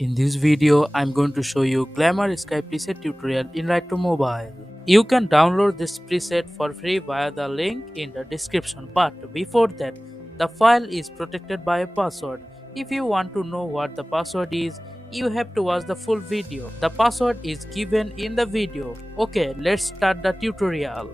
In this video, I'm going to show you Glamour Sky preset tutorial in Retro Mobile. You can download this preset for free via the link in the description, but before that, the file is protected by a password. If you want to know what the password is, you have to watch the full video. The password is given in the video. Okay, let's start the tutorial.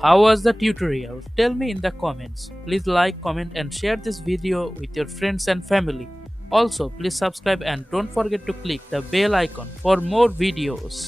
How was the tutorial? Tell me in the comments. Please like, comment and share this video with your friends and family. Also, please subscribe and don't forget to click the bell icon for more videos.